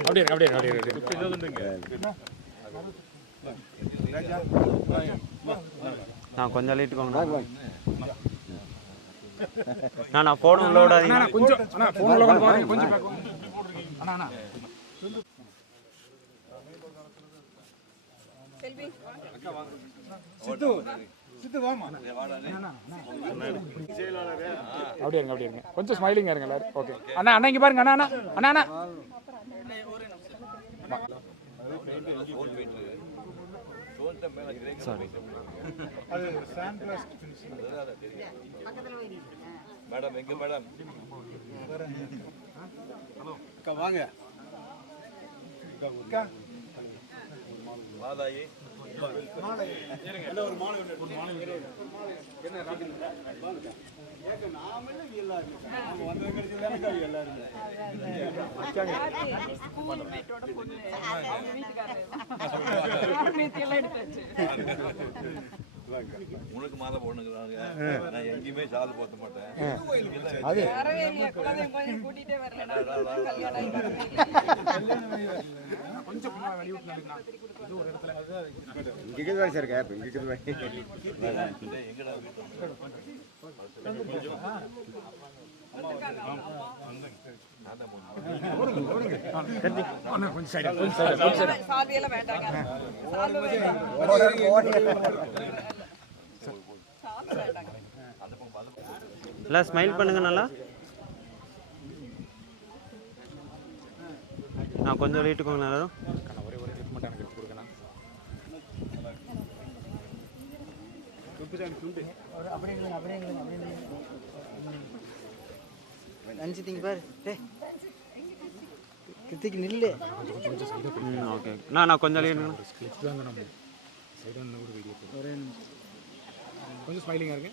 அப்படியே அப்படியே அப்படியே. நான் கொஞ்சம் லைட்டுக்கோங்க நான் ஃபோன் உள்ள விடாதீங்க அண்ணா, கொஞ்சம் அண்ணா ஃபோனில் கொஞ்சம் பாருங்க கொஞ்சம். அண்ணா அண்ணா அப்படியே இருங்க அப்படியே இருங்க. கொஞ்சம் ஸ்மைலிங்காக இருங்க எல்லாரும். ஓகே அண்ணா அண்ணா இங்கே பாருங்க அண்ணா அண்ணா அண்ணா அண்ணா. சாரி மேடம் எங்க மேடம் மாதாயி உனக்கு மாலை போடணுங்கிறாங்க. நான் எங்கேயுமே சால் போட்ட மாட்டேன். அது. பின்னாடி வழி விட்டு இது ஒரு இடத்துல கொஞ்சம் சைடு கொஞ்சம் சைடு கொஞ்சம் ஸ்மைல் பண்ணுங்க நல்லா. நான் கொஞ்சம் லைட்டுக்கோங்க எல்லாரும் ஒரே ஒரு மட்டும் எனக்கு எடுத்து கொடுக்கண்ணா. நினச்சிட்டிங்க பாரு டே கிருத்திக்கு நில்லு. ஓகே நான் நான் கொஞ்சம் கொஞ்சம் ஸ்மைலிங்காக இருக்கு